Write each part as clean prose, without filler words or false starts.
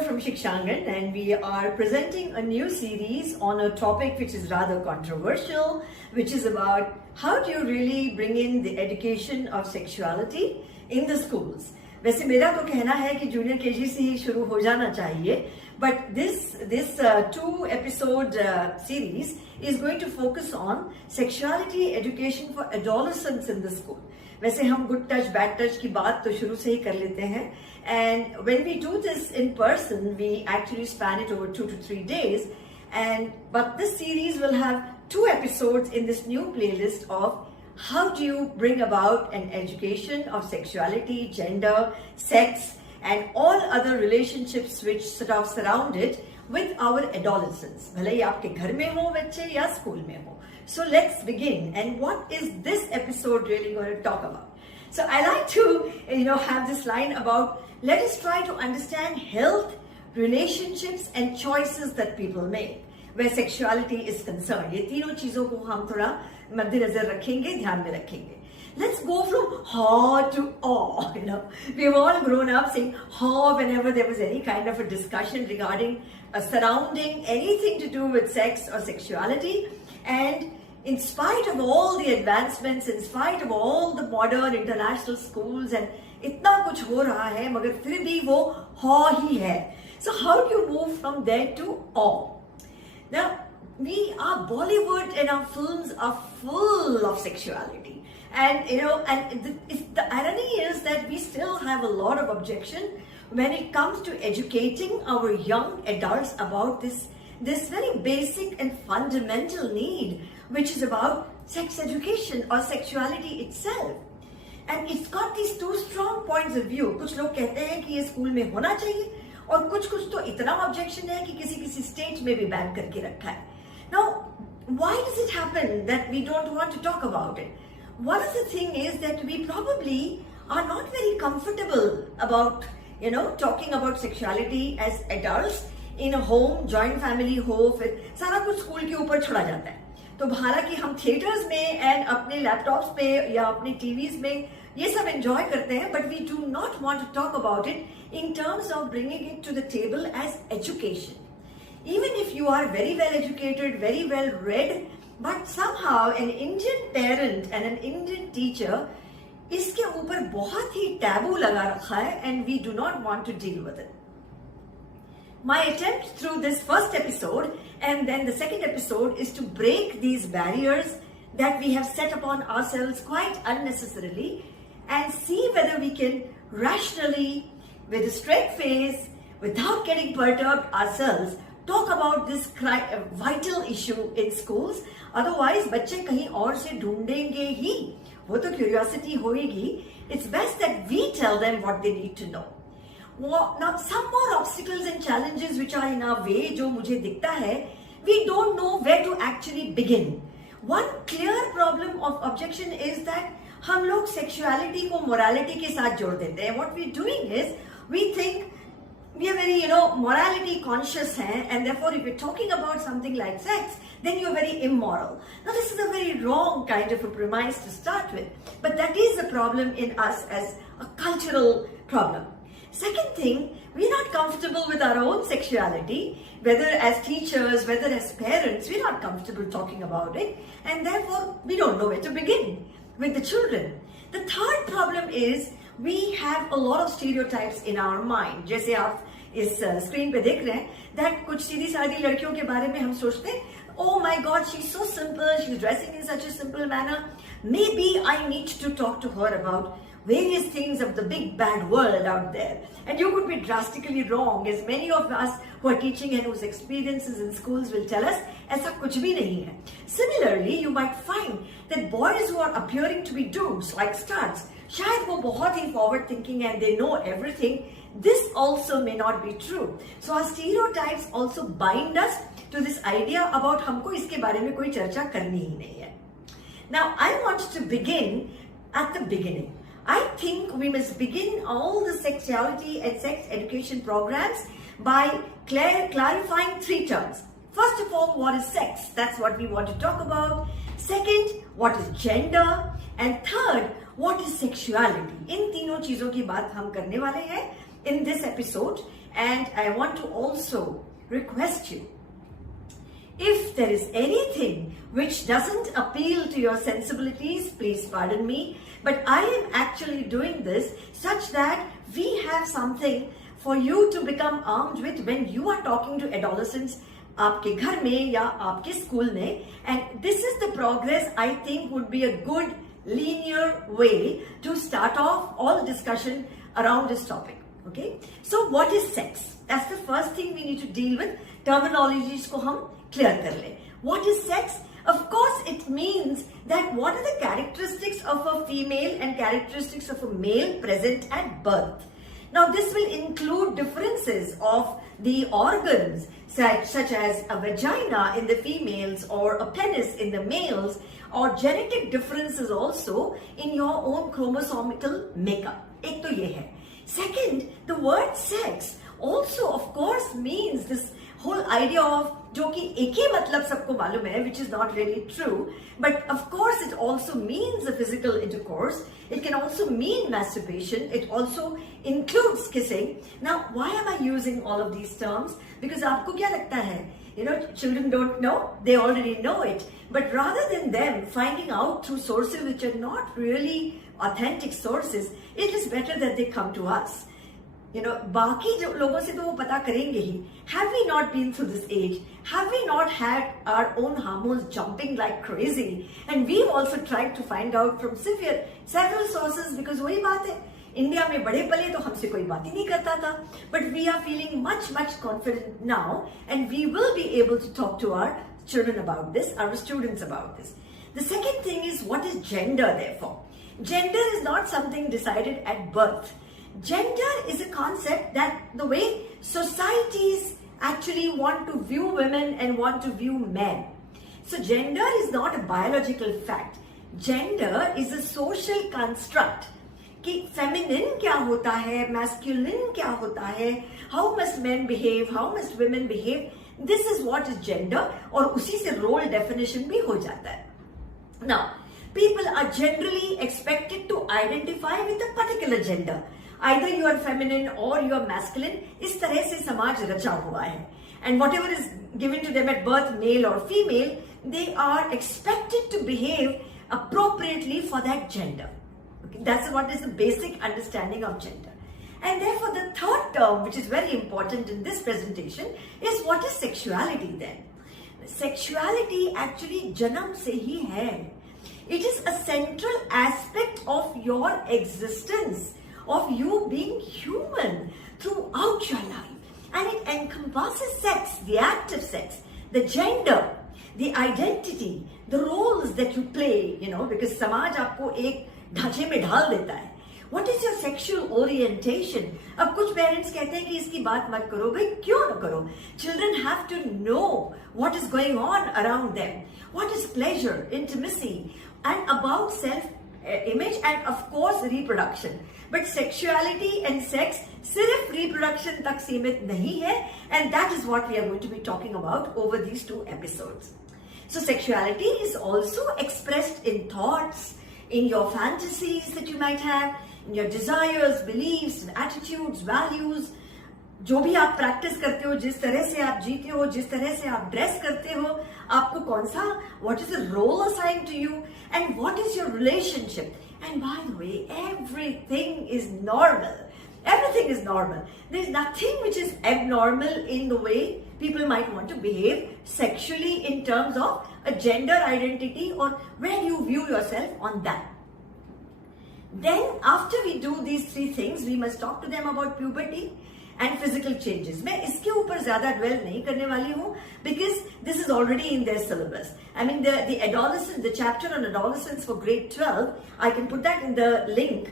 Neera from Shikshangan, and we are presenting a new series on a topic which is rather controversial, which is about how do you really bring in the education of sexuality in the schools. वैसे मेरा तो कहना है कि junior KG से ही शुरू हो जाना चाहिए, but this 2-episode series is going to focus on sexuality education for adolescents in the school. वैसे हम good touch, bad touch की बात तो शुरू से ही कर लेते हैं, and when we do this in person, we actually span it over 2 to 3 days, but this series will have 2 episodes in this new playlist of how do you bring about an education of sexuality, gender, sex, and all other relationships which sort of surround it with our adolescents. भले ही आपके घर में हो बच्चे या school में हो. So let's begin. And what is this episode really going to talk about? So I like to, have this line about let us try to understand health, relationships, and choices that people make where sexuality is concerned. ये तीनों चीजों को हम थोड़ा मद्देनजर रखेंगे, ध्यान में रखेंगे. Let's go from haw to awe. We've all grown up saying haw whenever there was any kind of a discussion regarding surrounding anything to do with sex or sexuality. And in spite of all the advancements, in spite of all the modern international schools and इतना कुछ हो रहा है, मगर फिर भी वो haw ही है. So how do you move from there to awe? Now, our Bollywood and our films are full of sexuality. And, the irony is that we still have a lot of objection when it comes to educating our young adults about this very basic and fundamental need, which is about sex education or sexuality itself. And it's got these 2 strong points of view. कुछ लोग कहते हैं कि ये school में होना चाहिए, और कुछ तो इतना ऑब्जेक्शन है कि किसी स्टेट में भी बैन करके रखा है. Now, why does it happen that we don't want to talk about it? One of the thing is that we probably are not very comfortable about, talking about sexuality as adults in a home, joint family हो, फिर सारा कुछ school के ऊपर छोड़ा जाता है. तो हालांकि हम थिएटर्स में एंड अपने लैपटॉप्स पे या अपने टीवीज में ये सब एंजॉय करते हैं, but we do not want to talk about it in terms of bringing it to the table as education. Even if you are very well educated, very well read, but somehow an Indian parent and an Indian teacher इसके ऊपर बहुत ही taboo लगा रखा है, and we do not want to deal with it. My attempt through this first episode and then the second episode is to break these barriers that we have set upon ourselves quite unnecessarily and see whether we can rationally, with a straight face, without getting perturbed ourselves, talk about this vital issue in schools. Otherwise, बच्चे कहीं और से ढूंढेंगे ही, वो तो curiosity होएगी. It's best that we tell them what they need to know. Now, some more obstacles and challenges which are in our way, जो मुझे दिखता है, we don't know where to actually begin. One clear problem of objection is that हम लोग sexuality को morality के साथ जोड़ देते हैं. What we're doing is, we think we are very, morality conscious हैं, and therefore if you're talking about something like sex, then you're very immoral. Now this is a very wrong kind of a premise to start with, but that is a problem in us as a cultural problem. Second thing, we're not comfortable with our own sexuality, whether as teachers, whether as parents, we're not comfortable talking about it, and therefore we don't know where to begin with the children. The third problem is we have a lot of stereotypes in our mind. जैसे आप इस screen पे देख रहे हैं, that कुछ सीधी सादी लड़कियों के बारे में हम सोचते हैं, oh my God, she's so simple, she's dressing in such a simple manner. Maybe I need to talk to her about various things of the big bad world out there. And you could be drastically wrong, as many of us who are teaching and whose experiences in schools will tell us, ऐसा कुछ भी नहीं है. Similarly, you might find that boys who are appearing to be dudes, like studs, शायद वो बहुत ही forward thinking and they know everything. This also may not be true. So our stereotypes also bind us to this idea about हमको इसके बारे में कोई चर्चा करनी ही नहीं है. Now I want to begin at the beginning. I think we must begin all the sexuality and sex education programs by clarifying 3 terms. First of all, what is sex? That's what we want to talk about. Second, what is gender? And third, what is sexuality? इन तीनों चीजों की बात हम करने वाले हैं in this episode, and I want to also request you, if there is anything which doesn't appeal to your sensibilities, please pardon me, but I am actually doing this such that we have something for you to become armed with when you are talking to adolescents आपके घर में या आपके school में, and this is the progress I think would be a good linear way to start off all discussion around this topic. Okay, so what is sex? That's the first thing we need to deal with. Terminologies को हम clear कर ले. What is sex? Of course, it means that what are the characteristics of a female and characteristics of a male present at birth. Now, this will include differences of the organs, such as a vagina in the females or a penis in the males, or genetic differences also in your own chromosomal makeup. एक तो ये है. Second, the word sex also, of course, means this whole idea of जो कि एक ही मतलब सबको मालूम है, which is not really true, but of course it also means a physical intercourse. It can also mean masturbation. It also includes kissing. Now, why am I using all of these terms? Because आपको क्या लगता है? You know, children don't know, they already know it. But rather than them finding out through sources which are not really authentic sources, it is better that they come to us. You know, बाकी जो लोगों से तो वो पता करेंगे ही. Have we not been through this age? Have we not had our own hormones jumping like crazy? And we've also tried to find out from several sources, because वही बात है, इंडिया में बड़े पले तो हमसे कोई बात ही नहीं करता था. But we are feeling much confident now, and we will be able to talk to our children about this, our students about this. The second thing is, what is gender, therefore? Gender is not something decided at birth. Gender is a concept that the way societies actually want to view women and want to view men. So gender is not a biological fact. Gender is a social construct. कि feminine क्या होता है, masculine क्या होता है, how must men behave, how must women behave. This is what is gender, और उसी से role definition भी हो जाता है. Now, people are generally expected to identify with a particular gender. Either you are feminine or you are masculine. इस तरह से समाज रचा हुआ है. And whatever is given to them at birth, male or female, they are expected to behave appropriately for that gender. Okay, that's what is the basic understanding of gender. And therefore, the third term, which is very important in this presentation, is what is sexuality then? Sexuality actually janam se hi hai. It is a central aspect of your existence, of you being human throughout your life. And it encompasses sex, the act of sex, the gender, the identity, the roles that you play, you know, because समाज आपको एक ढांचे में ढाल देता है. What is your sexual orientation? अब कुछ parents कहते हैं कि इसकी बात मत करो. भाई क्यों न करो? Children have to know what is going on around them. What is pleasure, intimacy, and about self-image, and of course reproduction. But sexuality and sex सिर्फ reproduction तक सीमित नहीं है, and that is what we are going to be talking about over these 2 episodes. So sexuality is also expressed in thoughts, in your fantasies that you might have, in your desires, beliefs, and attitudes, values. जो भी आप practice करते हो, जिस तरह से आप जीते हो, जिस तरह से आप ड्रेस करते हो, आपको कौन सा, what is the role assigned to you, and what is your relationship. And by the way, everything is normal. Everything is normal. There is nothing which is abnormal in the way people might want to behave sexually in terms of a gender identity or where you view yourself on that. Then after we do these 3 things, we must talk to them about puberty and physical changes. मैं इसके ऊपर ज़्यादा dwell नहीं करने वाली हूँ, because this is already in their syllabus. I mean, the adolescent, the chapter on adolescence for grade 12, I can put that in the link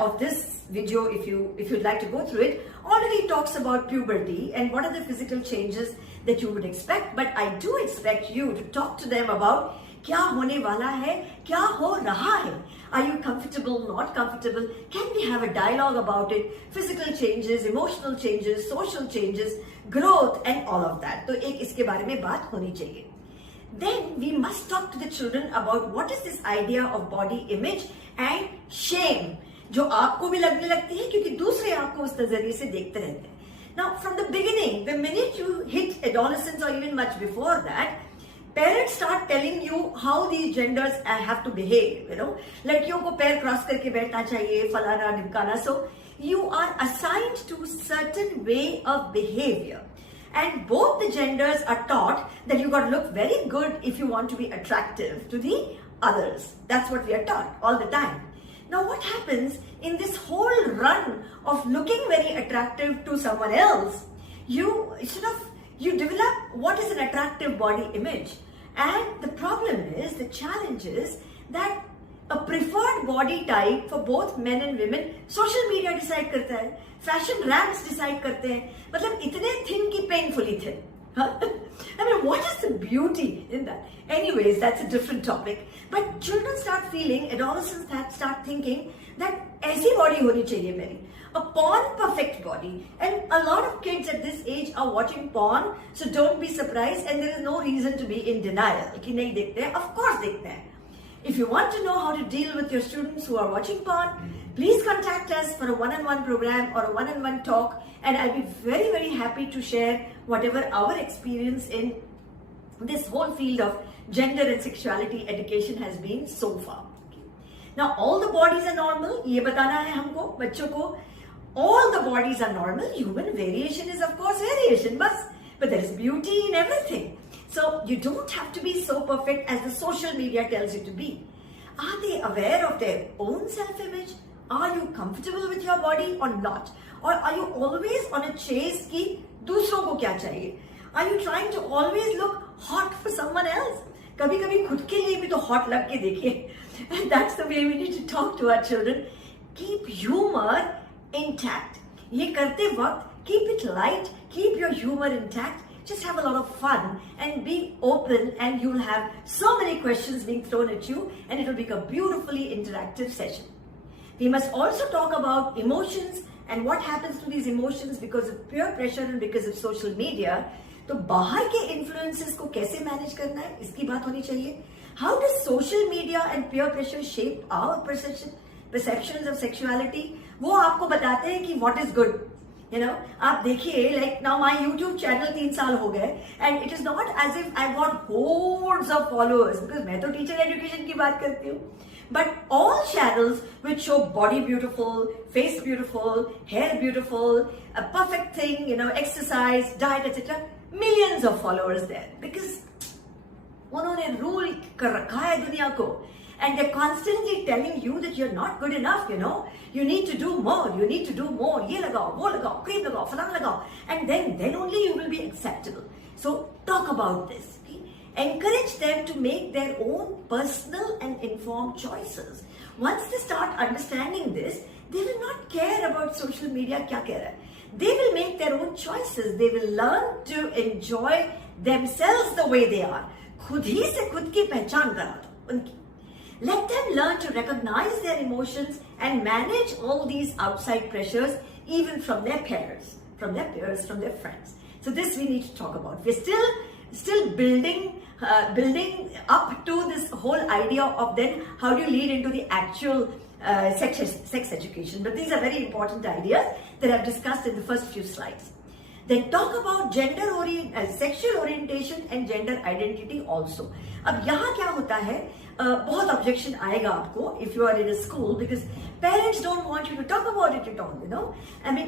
of this video if you'd like to go through it. Already talks about puberty and what are the physical changes that you would expect. But I do expect you to talk to them about क्या होने वाला है, क्या हो रहा है. Are you comfortable, not comfortable? Can we have a dialogue about it? Physical changes, emotional changes, social changes, growth, and all of that. तो एक इसके बारे में बात होनी चाहिए. Then we must talk to the children about what is this idea of body image and shame. जो आपको भी लगने लगती है क्योंकि दूसरे आपको उस नजरिए से देखते रहते हैं. Now, from the beginning, the minute you hit adolescence or even much before that, parents start telling you how these genders have to behave. लड़कियों को पैर क्रॉस करके बैठना चाहिए, फलाना ढिमकाना. So you are assigned to certain way of behavior, and both the genders are taught that you got to look very good if you want to be attractive to the others. That's what we are taught all the time. Now what happens in this whole run of looking very attractive to someone else, you develop what is an attractive body image. And the problem is, the challenge is that a preferred body type for both men and women social media decide करता है, fashion ranks decide करते हैं. मतलब इतने thin कि painfully thin. I mean, what is the beauty in that? Anyways, that's a different topic. But children start feeling, adolescents start thinking that ऐसी body होनी चाहिए मेरी, a porn perfect body. And a lot of kids at this age are watching porn, so don't be surprised, and there is no reason to be in denial कि नहीं देखते हैं. Of course देखते हैं. If you want to know how to deal with your students who are watching porn, please contact us for a one-on-one program or a one-on-one talk, and I'll be very, very happy to share whatever our experience in this whole field of gender and sexuality education has been so far. Now, all the bodies are normal. ये बताना है हमको बच्चों को. All the bodies are normal. Human variation is of course variation, but there is beauty in everything. So you don't have to be so perfect as the social media tells you to be. Are they aware of their own self-image? Are you comfortable with your body or not? Or are you always on a chase कि दूसरों को क्या चाहिए? Are you trying to always look hot for someone else? कभी कभी खुद के लिए भी तो hot लग के देखिए. And that's the way we need to talk to our children. Keep humor intact. ये करते वक्त keep it light, keep your humor intact. Just have a lot of fun and be open, and you'll have so many questions being thrown at you, and it will become a beautifully interactive session. We must also talk about emotions and what happens to these emotions because of peer pressure and because of social media. तो बाहर के influences को कैसे manage करना है, इसकी बात होनी चाहिए. How does social media and peer pressure shape our perceptions of sexuality? वो आपको बताते हैं कि what is good. आप देखिए, like now my YouTube channel 3 साल हो गए, and it is not as if I got hordes of followers because मैं तो teacher education की बात करती हूँ. But all channels which show body beautiful, face beautiful, hair beautiful, a perfect thing, exercise, diet, etc. Millions of followers there because उन्होंने rule कर रखा है दुनिया को. And they're constantly telling you that you're not good enough, You need to do more, you need to do more. ये लगाओ, वो लगाओ, cream लगाओ, फलाना लगाओ. And then only you will be acceptable. So talk about this. Okay? Encourage them to make their own personal and informed choices. Once they start understanding this, they will not care about social media क्या कह रहा है. They will make their own choices. They will learn to enjoy themselves the way they are. खुद ही से खुद की पहचान करा दो उनकी. Let them learn to recognize their emotions and manage all these outside pressures, even from their parents, from their peers, from their friends. So this we need to talk about. We're still building up to this whole idea of then how do you lead into the actual sex education. But these are very important ideas that I've discussed in the first few slides. Then talk about sexual orientation and gender identity also. अब यहाँ क्या होता है, बहुत objection आएगा आपको if you are in a school because parents don't want you to talk about it at all,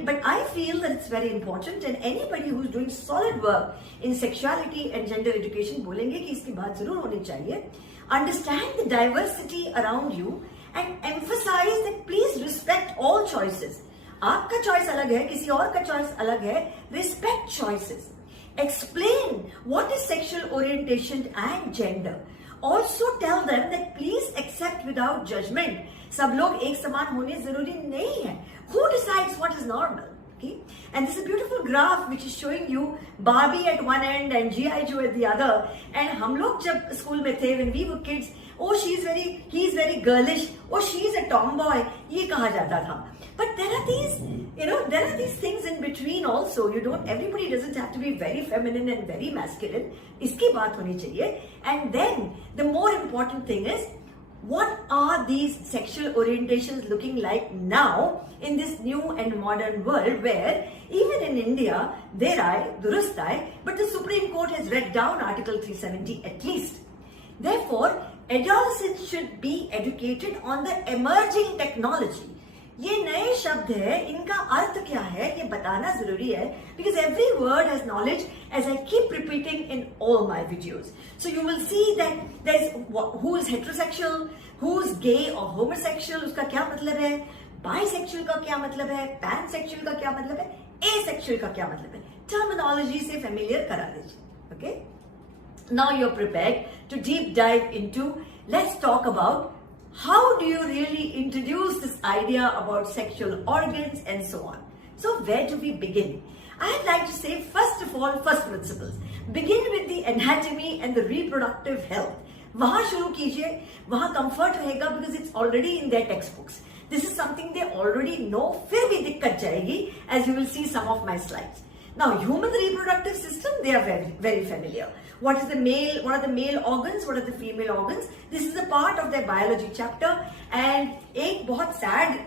but I feel that it's very important, and anybody who's doing solid work in sexuality and gender education बोलेंगे कि इसकी बात जरूर होनी चाहिए. Understand the diversity around you and emphasize that please respect all choices. आपका choice अलग है, किसी और का choice अलग है. Respect choices. Explain what is sexual orientation and gender. Also tell them that please accept without judgment. सब लोग एक समान होने जरूरी नहीं है. Who decides what is normal? Okay? And this is a beautiful graph which is showing you Barbie at one end and G.I. Joe at the other. And हम लोग जब स्कूल में थे, when we were kids, he's very girlish. She's a tomboy. ये कहा जाता था. But there are these things in between also. Everybody doesn't have to be very feminine and very masculine. इसकी बात होनी चाहिए. And then the more important thing is, what are these sexual orientations looking like now in this new and modern world where even in India, there I, durust I, but the Supreme Court has read down Article 370 at least. Therefore, adolescents should be educated on the emerging technology. ये नए शब्द है, इनका अर्थ क्या है, ये बताना जरूरी है, because every word has knowledge as I keep repeating in all my videos. So you will see that there's who is heterosexual, who's gay or homosexual, उसका क्या मतलब है, bisexual का क्या मतलब है, pansexual का क्या मतलब है, asexual का क्या मतलब है, terminology से familiar करा दीजिए, okay? Now you're prepared to deep dive into, let's talk about how do you really introduce this idea about sexual organs and so on. So where do we begin? I'd like to say first of all, first principles. Begin with the anatomy and the reproductive health. वहाँ शुरू कीजिए, वहाँ comfort रहेगा because it's already in their textbooks. This is something they already know, फिर भी दिक्कत जाएगी as you will see some of my slides. Now, human reproductive system, they are very, very familiar. What is the male, what are the male organs, what are the female organs? This is a part of their biology chapter. And एक बहुत sad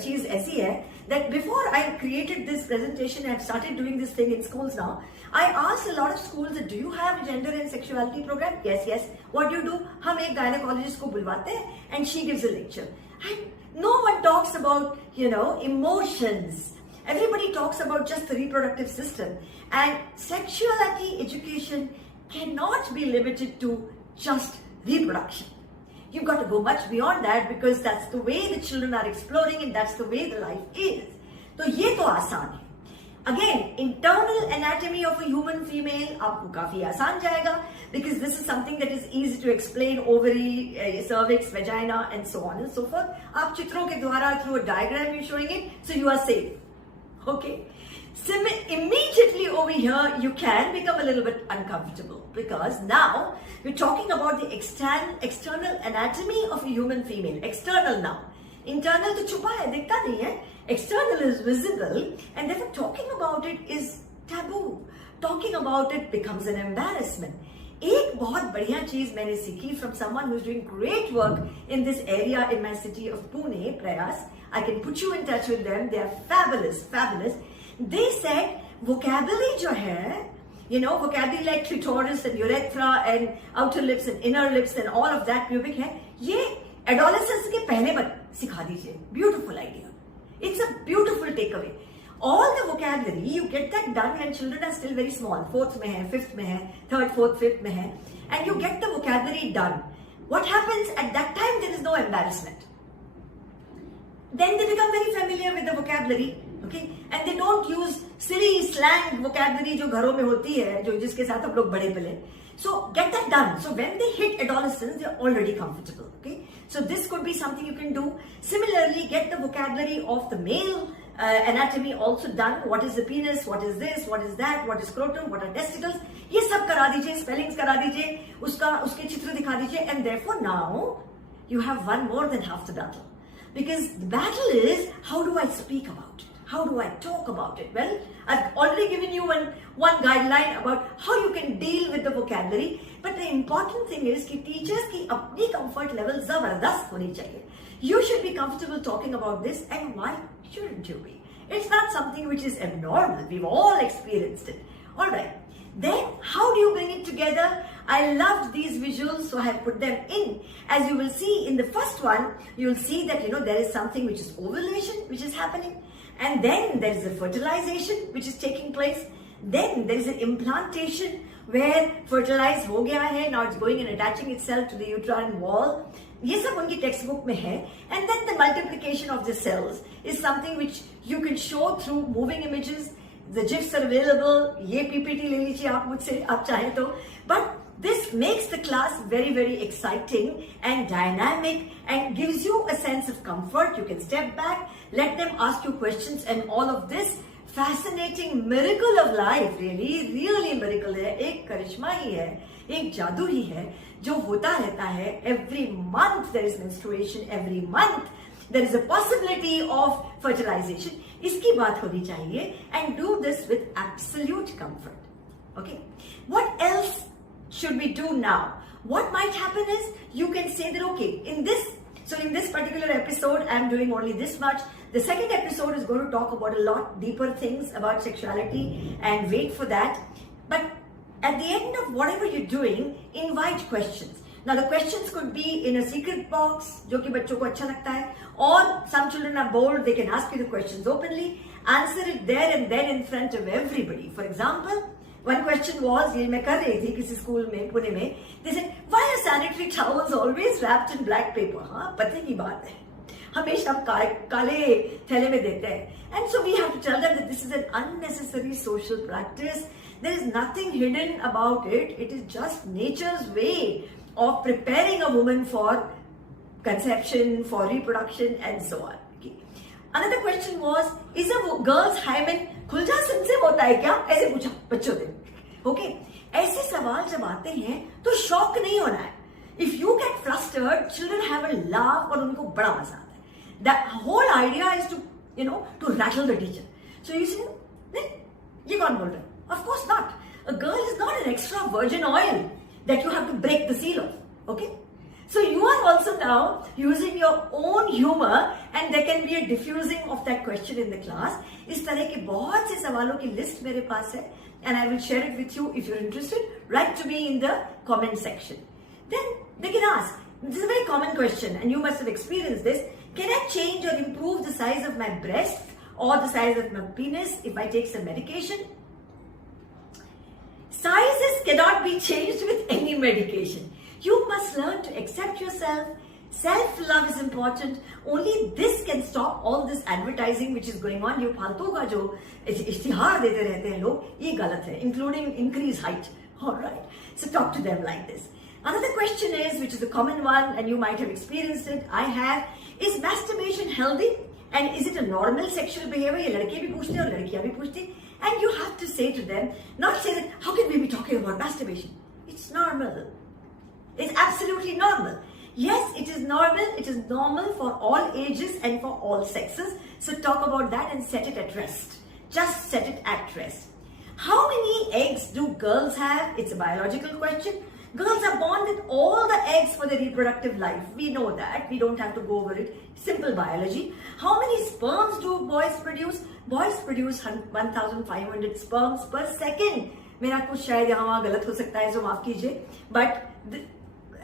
चीज ऐसी है that before I created this presentation, I have started doing this thing in schools now. I asked a lot of schools that do you have a gender and sexuality program? Yes, yes. What do you do? हम एक gynecologist को बुलवाते हैं and she gives a lecture. And no one talks about, emotions. Everybody talks about just the reproductive system, and sexuality education cannot be limited to just reproduction. You've got to go much beyond that because that's the way the children are exploring and that's the way the life is. तो ये तो आसान है. Again, internal anatomy of a human female आपको काफी आसान जाएगा because this is something that is easy to explain, ovary, cervix, vagina and so on and so forth. आप चित्रों के द्वारा through a diagram you're showing it, so you are safe. Okay. Immediately over here, you can become a little bit uncomfortable because now we're talking about the external anatomy of a human female. External now. Internal to छुपा है, दिखता नहीं है. External is visible and therefore talking about it is taboo. Talking about it becomes an embarrassment. एक बहुत बढ़िया चीज मैंने सीखी from someone who's doing great work in this area in my city of Pune, Prayas. I can put you in touch with them. They are fabulous, fabulous. They said vocabulary जो है, vocabulary like clitoris and urethra and outer lips and inner lips and all of that pubic hair, ये adolescence के पहले सिखा दीजिए. Beautiful idea. It's a beautiful takeaway. All the vocabulary, you get that done when children are still very small. 4th में है, 5th में है, 3rd, 4th, 5th में है. And you get the vocabulary done. What happens at that time? There is no embarrassment. Then they become very familiar with the vocabulary. Okay? And they don't use silly slang vocabulary जो घरों में होती है, जो जिसके साथ हम लोग बड़े पले. So get that done. So when they hit adolescence, they're already comfortable. Okay? So this could be something you can do. Similarly, get the vocabulary of the male anatomy also done. What is the penis? What is this? What is that? What is scrotum? What are testicles? ये सब करा दीजिए, spellings करा दीजिए, उसके चित्र दिखा दीजिए, and therefore now you have won more than half the battle. Because the battle is, how do I speak about it? How do I talk about it? Well, I've already given you one guideline about how you can deal with the vocabulary. But the important thing is कि teachers की अपनी comfort level जबरदस्त होनी चाहिए. You should be comfortable talking about this, and why shouldn't you be? It's not something which is abnormal. We've all experienced it. All right. Then, how do you bring it together? I loved these visuals, so I have put them in. As you will see in the first one, you will see that there is something which is ovulation, which is happening. And then there is a fertilization which is taking place. Then there is an implantation where fertilize हो गया है, now it's going and attaching itself to the uterine wall. ये सब उनकी textbook में है. And then the multiplication of the cells is something which you can show through moving images. The GIFs are available. ये PPT ले लीजिए आप मुझसे, आप चाहें तो. But this makes the class very, very exciting and dynamic and gives you a sense of comfort. You can step back, let them ask you questions, and all of this fascinating miracle of life, really miracle है, एक करिश्मा ही है, एक जादू ही है, जो होता रहता है. Every month there is menstruation, every month there is a possibility of fertilization. इसकी बात होनी चाहिए, and do this with absolute comfort. Okay? What else should we do now? what might happen is you can say that, okay, in this particular episode, I'm doing only this much. The second episode is going to talk about a lot deeper things about sexuality, and wait for that. But at the end of whatever you're doing, invite questions. Now the questions could be in a secret box, जो कि बच्चों को अच्छा लगता है, or some children are bold, they can ask you the questions openly, answer it there and then in front of everybody. For example, one question was, ये मैं कर रही थी किसी स्कूल में पुणे में, they said, why are sanitary towels always wrapped in black paper? हाँ, पते की बात है, हमेशा हम काले थैले में देते हैं. And so we have to tell them that this is an unnecessary social practice. There is nothing hidden about it. It is just nature's way of preparing a woman for conception, for reproduction, and so on. Okay. Another question was, is a girl's hymen खुलजा सिमसिम होता है क्या? ऐसे पूछा बच्चों ने. Okay. ऐसे सवाल जब आते हैं तो शॉक नहीं होना है. If you get flustered, children have a laugh और उनको बड़ा मजा आता है. The whole idea is to rattle the teacher. So you say, नहीं, ये कौन बोल रहा है? Of course not. A girl is not an extra virgin oil that you have to break the seal of. Okay? So you are also now using your own humor, and there can be a diffusing of that question in the class. इस तरह के बहुत से सवालों की list मेरे पास है, and I will share it with you if you're interested. Write to me in the comment section. Then they can ask, this is a very common question and you must have experienced this. Can I change or improve the size of my breast or the size of my penis if I take some medication? Sizes cannot be changed with any medication. You must learn to accept yourself. Self-love is important. Only this can stop all this advertising which is going on. ये फालतू का जो इश्तिहार देते रहते हैं लोग, ये गलत है, including increase height. All right. So talk to them like this. Another question is, which is a common one, and you might have experienced it, I have, is masturbation healthy? And is it a normal sexual behavior? ये लड़के भी पूछते हैं और लड़कियां भी पूछती हैं. And you have to say to them, not say that, how can we be talking about masturbation? It's normal. It's absolutely normal. Yes, it is normal. It is normal for all ages and for all sexes. So talk about that and set it at rest. Just set it at rest. How many eggs do girls have? It's a biological question. Girls are born with all the eggs for their reproductive life. We know that. We don't have to go over it. Simple biology. How many sperms do boys produce? Boys produce 1,500 sperms per second. मेरा कुछ शायद यहाँ वहाँ गलत हो सकता है, so माफ कीजिए. But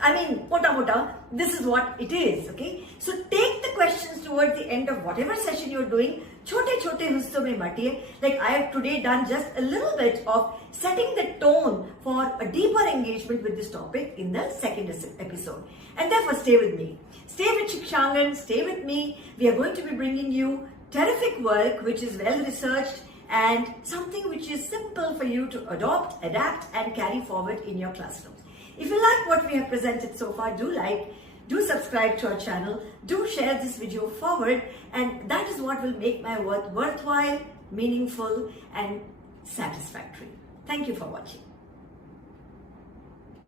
I mean, mota, this is what it is, okay? So take the questions towards the end of whatever session you're doing. Chote हिस्सों में बांटिए. Like I have today done just a little bit of setting the tone for a deeper engagement with this topic in the second episode. And therefore stay with me. Stay with Shikshangan, stay with me. We are going to be bringing you terrific work which is well researched and something which is simple for you to adopt, adapt and carry forward in your classrooms. If you like what we have presented so far, do subscribe to our channel, do share this video forward, and that is what will make my work worthwhile, meaningful and satisfactory. Thank you for watching.